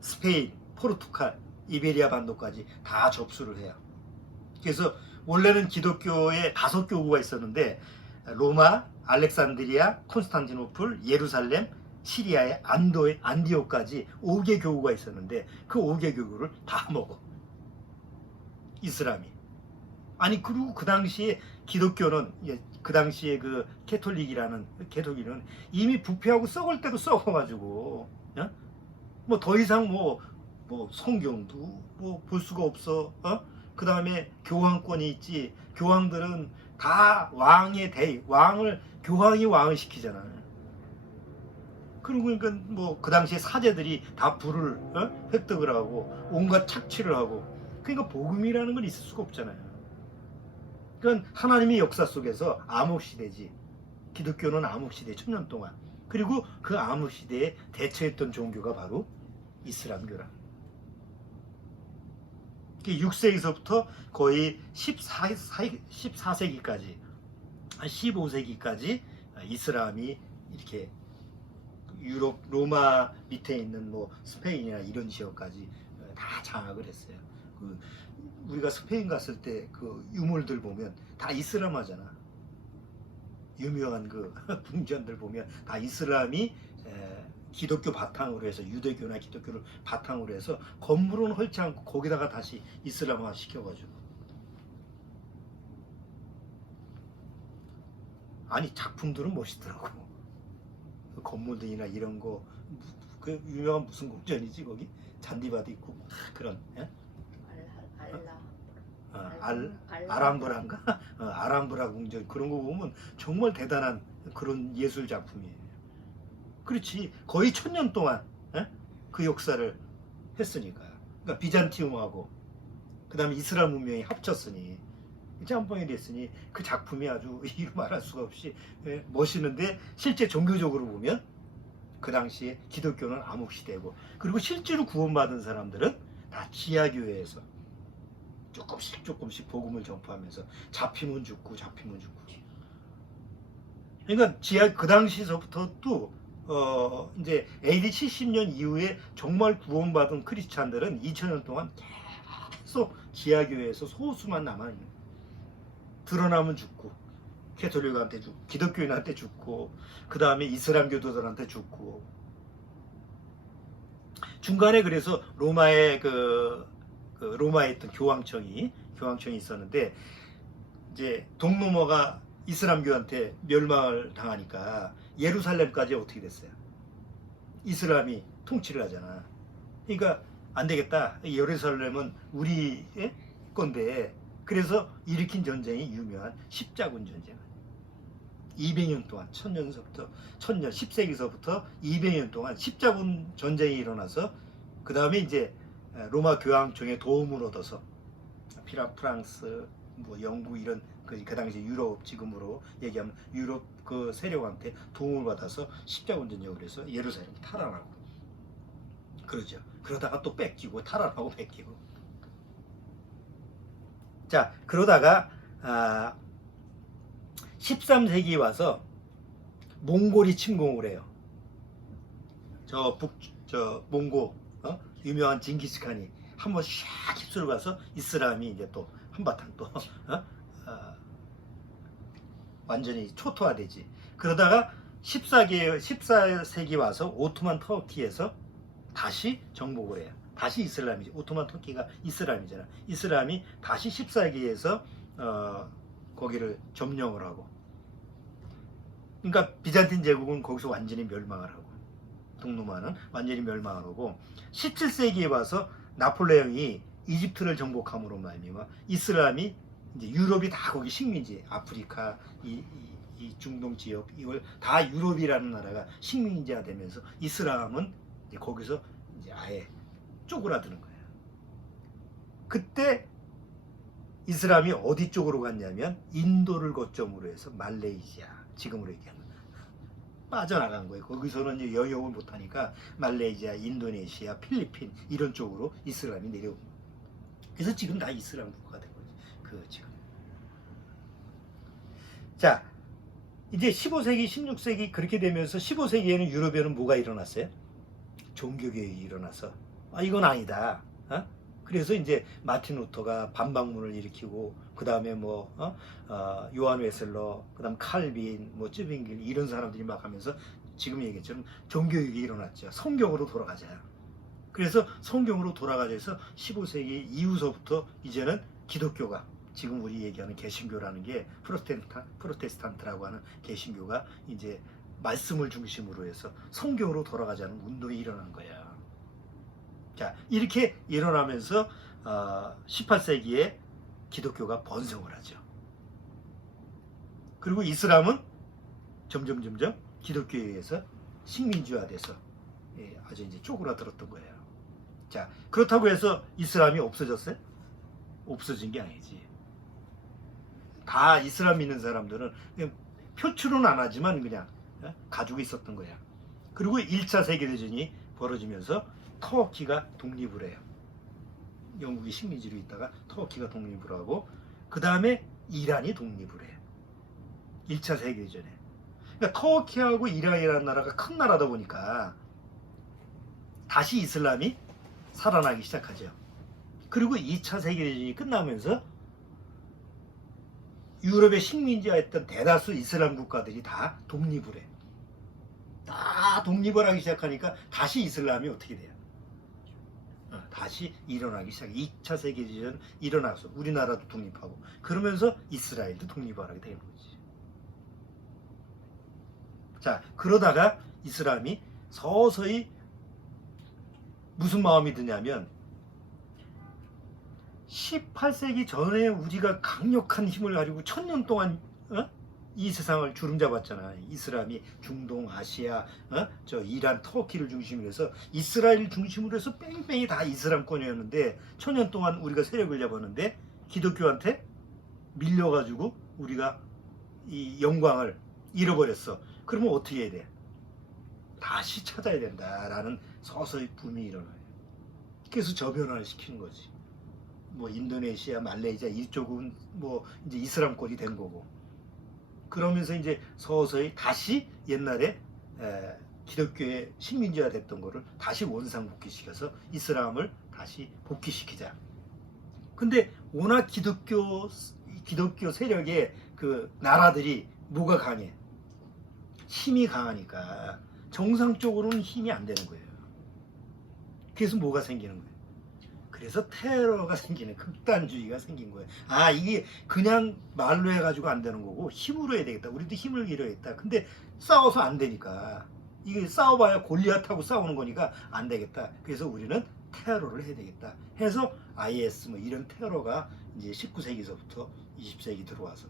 스페인, 포르투갈, 이베리아 반도까지 다 접수를 해요. 그래서 원래는 기독교에 5교구가 있었는데 로마, 알렉산드리아, 콘스탄티노플, 예루살렘, 시리아의 안디옥까지 5개 교구가 있었는데 그 5개 교구를 다 먹어. 이슬람이. 아니 그리고 그 당시에 기독교는 그 당시에 그 캐톨릭이라는 개독이는 이미 부패하고 썩을 대로 썩어가지고 뭐 더 이상 뭐 성경도 뭐 볼 수가 없어. 그 다음에 교황권이 있지. 교황들은 다 왕을 교황이 왕을 시키잖아. 그러고 그러니까 뭐 그 당시에 사제들이 다 불을 획득을 하고 온갖 착취를 하고. 그러니까 복음이라는 건 있을 수가 없잖아요. 그러니까 하나님의 역사 속에서 암흑시대지. 기독교는 암흑시대 1000년 동안. 그리고 그 암흑시대에 대처했던 종교가 바로 이슬람교라. 6세기서부터 거의 14세기까지, 15세기까지 이슬람이 이렇게 유럽, 로마 밑에 있는 뭐 스페인이나 이런 지역까지 다 장악을 했어요. 우리가 스페인 갔을 때 그 유물들 보면 다 이슬람하잖아. 유명한 그 궁전들 보면 다 이슬람이 기독교 바탕으로 해서 유대교나 기독교를 바탕으로 해서 건물은 헐지 않고 거기다가 다시 이슬람화 시켜가지고. 아니 작품들은 멋있더라고. 건물들이나 이런 거 그 유명한 무슨 궁전이지 거기 잔디밭 있고 그런 아람브라인가? 아람브라 궁전 그런 거 보면 정말 대단한 그런 예술 작품이에요. 그렇지. 거의 1000년 동안 그 역사를 했으니까. 그러니까 비잔티움하고 그 다음에 이슬람 문명이 합쳤으니 짬뽕이 됐으니 그 작품이 아주 이루 말할 수가 없이 멋있는데 실제 종교적으로 보면 그 당시에 기독교는 암흑시대고 그리고 실제로 구원받은 사람들은 다 지하교회에서 조금씩 복음을 전파하면서 잡히면 죽고 그러니까 그 당시서부터 또 이제 AD 70년 이후에 정말 구원받은 크리스찬들은 2000년 동안 계속 지하교회에서 소수만 남아있는. 드러나면 죽고 캐톨릭한테 죽고 기독교인한테 죽고 그 다음에 이슬람 교도들한테 죽고. 중간에 그래서 로마에 로마에 있던 교황청이 있었는데 이제 돈 넘어가 이슬람교한테 멸망을 당하니까 예루살렘까지 어떻게 됐어요? 이슬람이 통치를 하잖아. 그러니까 안 되겠다. 예루살렘은 우리 건데, 그래서 일으킨 전쟁이 유명한 십자군 전쟁. 200년 동안 10세기서부터 200년 동안 십자군 전쟁이 일어나서 그 다음에 이제 로마 교황청의 도움을 얻어서 프랑스, 뭐 영국 이런 그 당시 유럽, 지금으로 얘기하면 유럽 그 세력한테 도움을 받아서 십자군 전쟁을 해서 예루살렘 탈환하고 그러죠. 그러다가 또 뺏기고 탈환하고 뺏기고. 자, 그러다가 13세기 와서 몽골이 침공을 해요. 저 몽고 유명한 징기스칸이 한번 샥 휩쓸고 가서 이슬람이 이제 또 한바탕 또 완전히 초토화되지. 그러다가 14세기 와서 오토만 터키에서 다시 정복을 해요. 다시 이슬람이지. 오토만 터키가 이슬람이잖아. 이슬람이 다시 14세기에서 거기를 점령을 하고. 그러니까 비잔틴 제국은 거기서 완전히 멸망을 하고, 동로마는 완전히 멸망을 하고, 17세기에 와서 나폴레옹이 이집트를 정복함으로 말미암아 이슬람이 이제 유럽이 다 거기 식민지, 아프리카, 이 중동 지역 이걸 다 유럽이라는 나라가 식민지화 되면서 이슬람은 이제 거기서 이제 아예 쪼그라드는 거예요. 그때 이슬람이 어디 쪽으로 갔냐면 인도를 거점으로 해서 말레이시아, 지금으로 얘기하면 빠져나간 거예요. 거기서는 이제 영역을 못하니까 말레이시아, 인도네시아, 필리핀 이런 쪽으로 이슬람이 내려온 거예요. 그래서 지금 다 이슬람 국가가 된 거지. 지금. 자, 이제 15세기, 16세기 그렇게 되면서 15세기에는 유럽에는 뭐가 일어났어요? 종교개혁이 일어나서 이건 아니다. 그래서 이제 마틴 루터가 반박문을 일으키고, 그 다음에 요한 웨슬러, 그 다음 칼빈, 쯔빙길 이런 사람들이 막 하면서 지금 얘기했처럼 종교개혁이 일어났죠. 성경으로 돌아가자. 그래서 성경으로 돌아가자 해서 15세기 이후서부터 이제는 기독교가, 지금 우리 얘기하는 개신교라는 게 프로테스탄트라고 하는 개신교가 이제 말씀을 중심으로 해서 성경으로 돌아가자는 운동이 일어난 거야. 자, 이렇게 일어나면서 18세기에 기독교가 번성을 하죠. 그리고 이슬람은 점점 기독교에 의해서 식민지화돼서 아주 이제 쪼그라들었던 거예요. 자, 그렇다고 해서 이슬람이 없어졌어요? 없어진 게 아니지. 다 이슬람 믿는 사람들은 그냥 표출은 안 하지만 그냥 가지고 있었던 거야. 그리고 1차 세계대전이 벌어지면서 터키가 독립을 해요. 영국이 식민지로 있다가 터키가 독립을 하고, 그 다음에 이란이 독립을 해요. 1차 세계대전에. 그러니까 터키하고 이란이라는 나라가 큰 나라다 보니까 다시 이슬람이 살아나기 시작하죠. 그리고 2차 세계대전이 끝나면서 유럽의 식민지화했던 대다수 이슬람 국가들이 다 독립을 해. 다 독립을 하기 시작하니까 다시 이슬람이 어떻게 돼요? 다시 일어나기 시작해. 2차 세계대전 일어나서 우리나라도 독립하고, 그러면서 이스라엘도 독립을 하게 되는 거지. 자, 그러다가 이슬람이 서서히 무슨 마음이 드냐면 18세기 전에 우리가 강력한 힘을 가지고 1000년 동안 이 세상을 주름잡았잖아. 이슬람이 중동, 아시아, 저 이란, 터키를 중심으로 해서 이스라엘 중심으로 해서 뺑뺑이 다 이슬람권이었는데 1000년 동안 우리가 세력을 잡았는데 기독교한테 밀려가지고 우리가 이 영광을 잃어버렸어. 그러면 어떻게 해야 돼? 다시 찾아야 된다라는 서서히 붐이 일어나요. 그래서 저변화를 시키는 거지. 인도네시아, 말레이시아 이쪽은 이제 이슬람권이 된 거고, 그러면서 이제 서서히 다시 옛날에 기독교의 식민지화 됐던 거를 다시 원상 복귀시켜서 이슬람을 다시 복귀시키자. 근데 워낙 기독교 세력의 그 나라들이 뭐가 강해? 힘이 강하니까 정상적으로는 힘이 안 되는 거예요. 그래서 뭐가 생기는 거예요? 그래서 테러가 생기는, 극단주의가 생긴 거예요. 아, 이게 그냥 말로 해가지고 안 되는 거고 힘으로 해야 되겠다. 우리도 힘을 기르겠다. 근데 싸워서 안 되니까, 이게 싸워봐야 골리앗하고 싸우는 거니까 안 되겠다. 그래서 우리는 테러를 해야 되겠다 해서 IS 뭐 이런 테러가 이제 19세기서부터 20세기 들어와서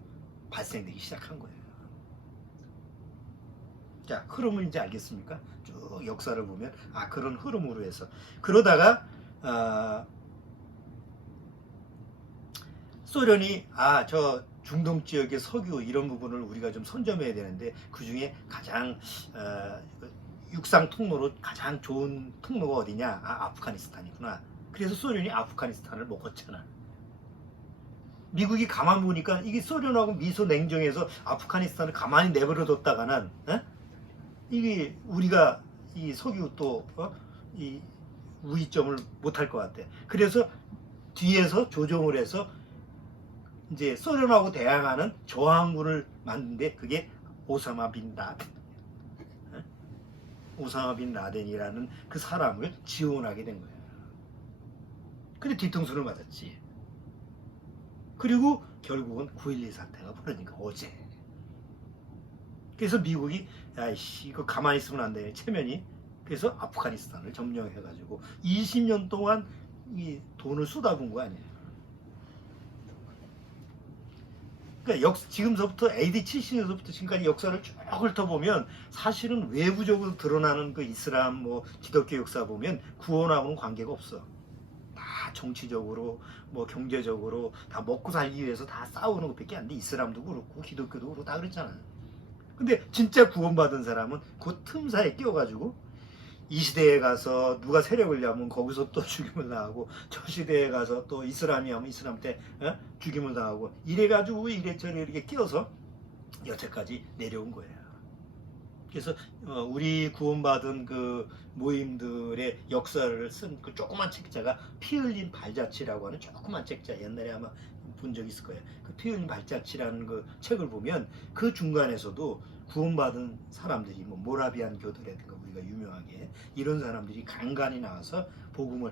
발생되기 시작한 거예요. 자, 흐름을 이제 알겠습니까? 쭉 역사를 보면 그런 흐름으로 해서 그러다가 소련이 저 중동 지역의 석유 이런 부분을 우리가 좀 선점해야 되는데 그 중에 가장 육상 통로로 가장 좋은 통로가 어디냐? 아프가니스탄이구나. 그래서 소련이 아프가니스탄을 먹었잖아. 미국이 가만 보니까 이게 소련하고 미소 냉정해서 아프가니스탄을 가만히 내버려 뒀다가는 이게 우리가 이 석유 또 이 우위점을 못할 것 같아. 그래서 뒤에서 조정을 해서 이제 소련하고 대항하는 저항군을 만드는데 그게 오사마 빈 라덴, 오사마 빈 라덴이라는 그 사람을 지원하게 된 거야. 그래 뒤통수를 맞았지. 그리고 결국은 9.12 사태가 벌어지니까 어제. 그래서 미국이 야이씨 이거 가만히 있으면 안 되네 체면이. 그래서 아프가니스탄을 점령해가지고 20년 동안 이 돈을 쏟아부은 거 아니에요. 그러니까 지금서부터 AD 70년서부터 지금까지 역사를 쭉 훑어보면 사실은 외부적으로 드러나는 그 이슬람 뭐 기독교 역사 보면 구원하고는 관계가 없어. 다 정치적으로 뭐 경제적으로 다 먹고 살기 위해서 다 싸우는 것밖에 안 돼. 이슬람도 그렇고 기독교도 그렇고 다 그랬잖아. 근데 진짜 구원받은 사람은 그 틈사이에 끼어가지고 이 시대에 가서 누가 세력을 잡으면 거기서 또 죽임을 당하고 저 시대에 가서 또 이슬람이 하면 이슬람 때 죽임을 당하고 이래가지고 이래저래 이렇게 끼어서 여태까지 내려온 거예요. 그래서 우리 구원받은 그 모임들의 역사를 쓴 그 조그만 책자가 피 흘린 발자취라고 하는 조그만 책자, 옛날에 아마 본 적 있을 거예요. 그 피 흘린 발자취라는 그 책을 보면 그 중간에서도 구원받은 사람들이 뭐 모라비안 교도라든가 우리가 유명하게 이런 사람들이 간간히 나와서 복음을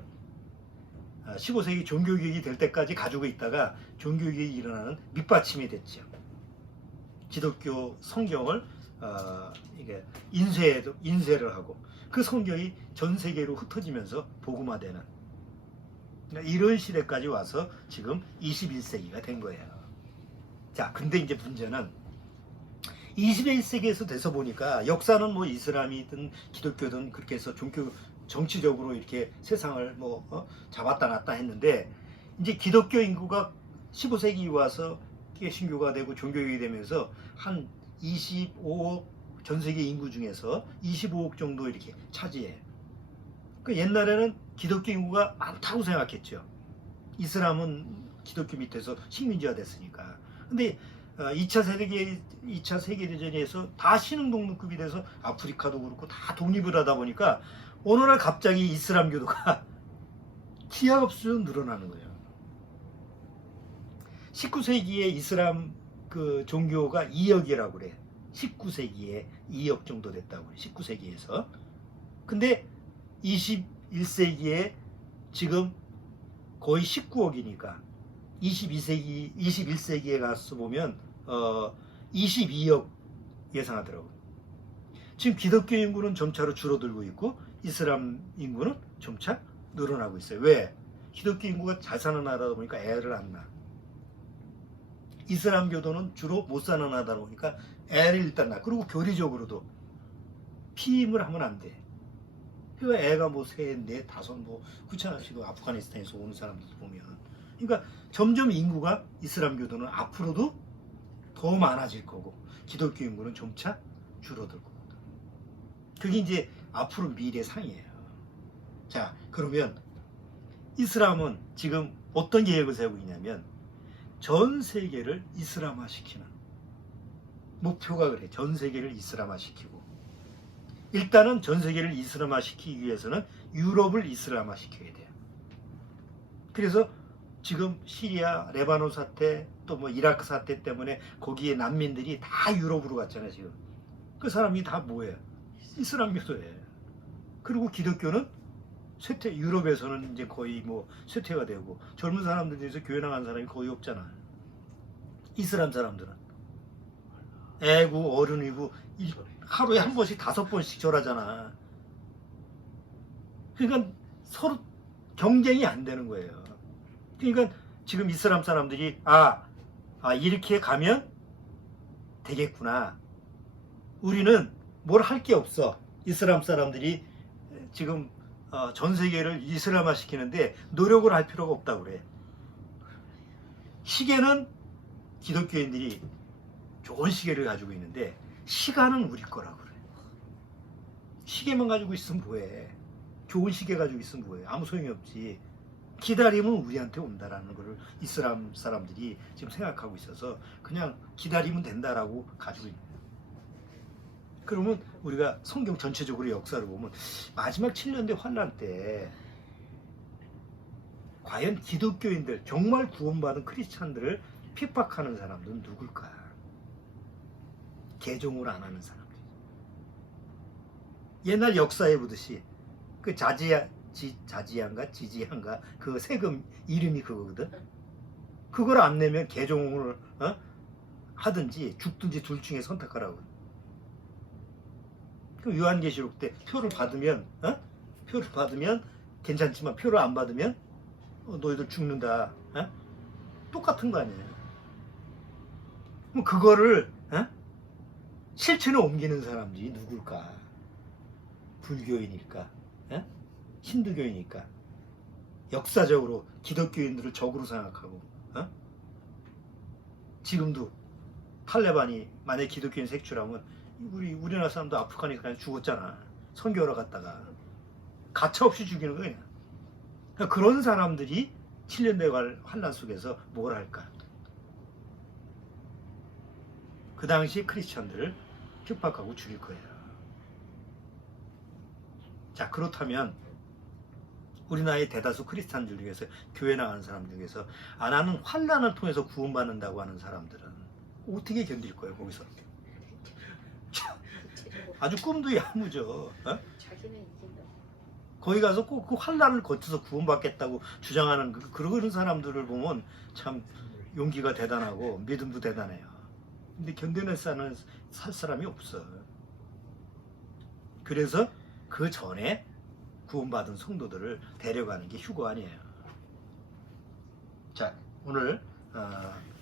15세기 종교개혁이 될 때까지 가지고 있다가 종교개혁이 일어나는 밑받침이 됐죠. 기독교 성경을 이게 인쇄를 하고 그 성경이 전 세계로 흩어지면서 복음화되는 이런 시대까지 와서 지금 21세기가 된 거예요. 자, 근데 이제 문제는 21세기에서 돼서 보니까 역사는 뭐 이슬람이든 기독교든 그렇게 해서 정치적으로 이렇게 세상을 뭐 잡았다 놨다 했는데 이제 기독교 인구가 15세기 와서 신교가 되고 종교개혁이 되면서 한 25억 전 세계 인구 중에서 25억 정도 이렇게 차지해. 그 옛날에는 기독교 인구가 많다고 생각했죠. 이슬람은 기독교 밑에서 식민지화 됐으니까. 근데 2차 세계대전에서 다 신흥동맹급이 돼서 아프리카도 그렇고 다 독립을 하다 보니까 어느 날 갑자기 이슬람교도가 기하급수로 늘어나는 거예요. 19세기에 이슬람 그 종교가 2억이라고 그래. 19세기에 2억 정도 됐다고 그래. 19세기에서. 근데 21세기에 지금 거의 19억이니까 21세기에 가서 보면 22억 예상하더라고. 지금 기독교 인구는 점차로 줄어들고 있고 이슬람 인구는 점차 늘어나고 있어요. 왜? 기독교 인구가 잘 사는 나라다 보니까 애를 안 낳아. 이슬람 교도는 주로 못 사는 나라다 보니까 애를 일단 낳아. 그리고 교리적으로도 피임을 하면 안 돼. 그러니까 애가 뭐 셋, 넷, 다섯 뭐 그렇잖아. 지금 아프가니스탄에서 오는 사람들 보면. 그러니까 점점 인구가 이슬람 교도는 앞으로도 더 많아질 거고 기독교 인구는 점차 줄어들 거고. 그게 이제 앞으로 미래상이에요. 자, 그러면 이슬람은 지금 어떤 계획을 세우고 있냐면 전 세계를 이슬람화 시키는 목표가 그래. 전 세계를 이슬람화 시키고 일단은 전 세계를 이슬람화 시키기 위해서는 유럽을 이슬람화 시켜야 돼요. 그래서 지금 시리아, 레바논 사태, 또 뭐 이라크 사태 때문에 거기에 난민들이 다 유럽으로 갔잖아요. 지금 그 사람이 다 뭐예요? 이슬람 교도예요. 그리고 기독교는 쇠퇴, 유럽에서는 이제 거의 뭐 쇠퇴가 되고 젊은 사람들에서 교회 나간 사람이 거의 없잖아. 이슬람 사람들은 애고 어른이고 하루에 한 번씩 5번씩 절하잖아. 그러니까 서로 경쟁이 안 되는 거예요. 그러니까 지금 이슬람 사람들이 이렇게 가면 되겠구나. 우리는 뭘 할 게 없어. 이슬람 사람들이 지금 전 세계를 이슬람화 시키는데 노력을 할 필요가 없다고 그래. 시계는 기독교인들이 좋은 시계를 가지고 있는데 시간은 우리 거라고 그래. 시계만 가지고 있으면 뭐해. 좋은 시계 가지고 있으면 뭐해. 아무 소용이 없지. 기다리면 우리한테 온다라는 것을 이슬람 사람들이 지금 생각하고 있어서 그냥 기다리면 된다라고 가지고 있는 거예요. 그러면 우리가 성경 전체적으로 역사를 보면 마지막 7년대 환란 때 과연 기독교인들, 정말 구원받은 크리스찬들을 핍박하는 사람들은 누굴까? 개종을 안 하는 사람들. 옛날 역사에 보듯이 그 자지한가 지지한가 그 세금 이름이 그거거든. 그걸 안 내면 개종을 하든지 죽든지 둘 중에 선택하라고. 그 요한계시록 때 표를 받으면 괜찮지만 표를 안 받으면 너희들 죽는다. 똑같은 거 아니에요. 그럼 그거를 실천에 옮기는 사람들이 누굴까? 불교인일까? 힌두교인일까? 역사적으로 기독교인들을 적으로 생각하고 지금도 탈레반이 만약 기독교인 색출하면 우리나라 사람도 아프가니스탄에 그냥 죽었잖아. 선교하러 갔다가 가차없이 죽이는 거야. 그러니까 그런 사람들이 7년대 환란 속에서 뭘 할까? 그 당시 크리스천들을 핍박하고 죽일 거예요. 자, 그렇다면 우리나라의 대다수 크리스찬들 중에서 교회 나가는 사람들 중에서 나는 환란을 통해서 구원받는다고 하는 사람들은 어떻게 견딜 거예요, 거기서? 아주 꿈도 야무져. 거기 가서 꼭 그 환란을 거쳐서 구원받겠다고 주장하는 그런 사람들을 보면 참 용기가 대단하고 믿음도 대단해요. 근데 견뎌낼 살 사람이 없어. 그래서 그 전에 구원받은 성도들을 데려가는 게 휴거 아니에요. 자, 오늘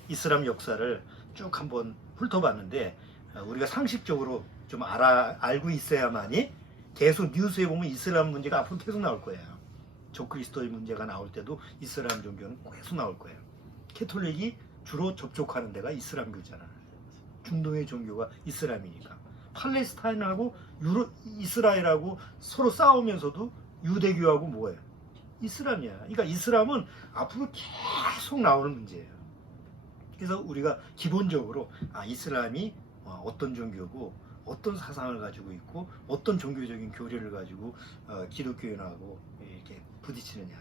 이슬람 역사를 쭉 한번 훑어봤는데 우리가 상식적으로 좀 알고 있어야만이 계속 뉴스에 보면 이슬람 문제가 앞으로 계속 나올 거예요. 적그리스도의 문제가 나올 때도 이슬람 종교는 계속 나올 거예요. 캐톨릭이 주로 접촉하는 데가 이슬람교잖아. 중동의 종교가 이슬람이니까. 팔레스타인하고 이스라엘하고 서로 싸우면서도 유대교하고 뭐예요? 이슬람이야. 그러니까 이슬람은 앞으로 계속 나오는 문제예요. 그래서 우리가 기본적으로 이슬람이 어떤 종교고 어떤 사상을 가지고 있고 어떤 종교적인 교리를 가지고 기독교인하고 이렇게 부딪히느냐,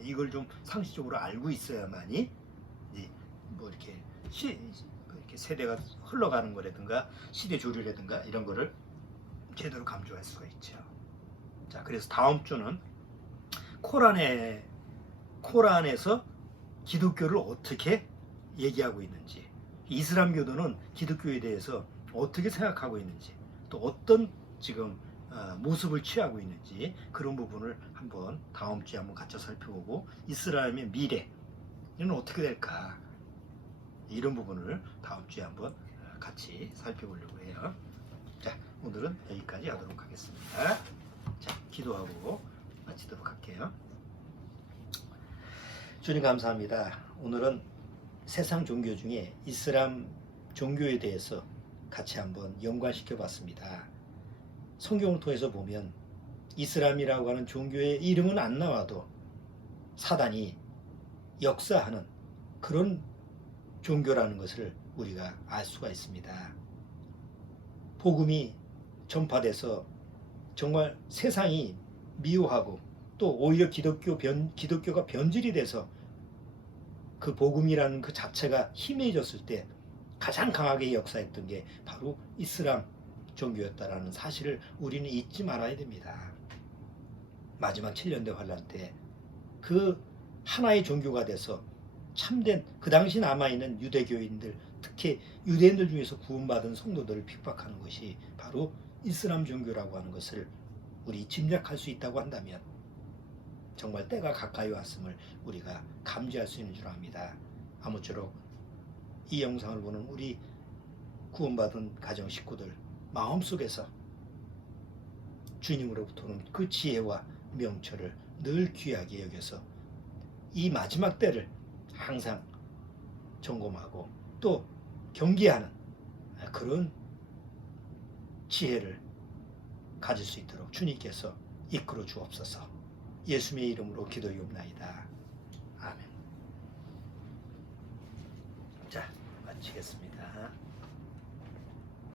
이걸 좀 상식적으로 알고 있어야만이 뭐 이렇게 세대가 흘러가는 거라든가 시대 조류라든가 이런 거를 제대로 감수할 수가 있죠. 자, 그래서 다음 주는 코란에서 기독교를 어떻게 얘기하고 있는지, 이슬람교도는 기독교에 대해서 어떻게 생각하고 있는지, 또 어떤 지금 모습을 취하고 있는지, 그런 부분을 한번 다음 주에 한번 같이 살펴보고, 이스라엘의 미래는 어떻게 될까, 이런 부분을 다음 주에 한번 같이 살펴보려고 해요. 자, 오늘은 여기까지 하도록 하겠습니다. 자, 기도하고 마치도록 할게요. 주님 감사합니다. 오늘은 세상 종교 중에 이슬람 종교에 대해서 같이 한번 연관시켜 봤습니다. 성경을 통해서 보면 이슬람이라고 하는 종교의 이름은 안 나와도 사단이 역사하는 그런 종교라는 것을 우리가 알 수가 있습니다. 복음이 전파돼서 정말 세상이 미워하고 또 오히려 기독교가 변질이 돼서 그 복음이라는 그 자체가 희미해졌을 때 가장 강하게 역사했던 게 바로 이슬람 종교였다라는 사실을 우리는 잊지 말아야 됩니다. 마지막 7년대 환란 때 그 하나의 종교가 돼서 참된 그 당시 남아있는 유대교인들, 특히 유대인들 중에서 구원받은 성도들을 핍박하는 것이 바로 이슬람 종교라고 하는 것을 우리 짐작할 수 있다고 한다면 정말 때가 가까이 왔음을 우리가 감지할 수 있는 줄 압니다. 아무쪼록 이 영상을 보는 우리 구원받은 가정 식구들 마음속에서 주님으로부터는 그 지혜와 명철을 늘 귀하게 여겨서 이 마지막 때를 항상 점검하고 또 경계하는 그런 지혜를 가질 수 있도록 주님께서 이끌어 주옵소서. 예수님의 이름으로 기도하옵나이다. 아멘. 자, 마치겠습니다.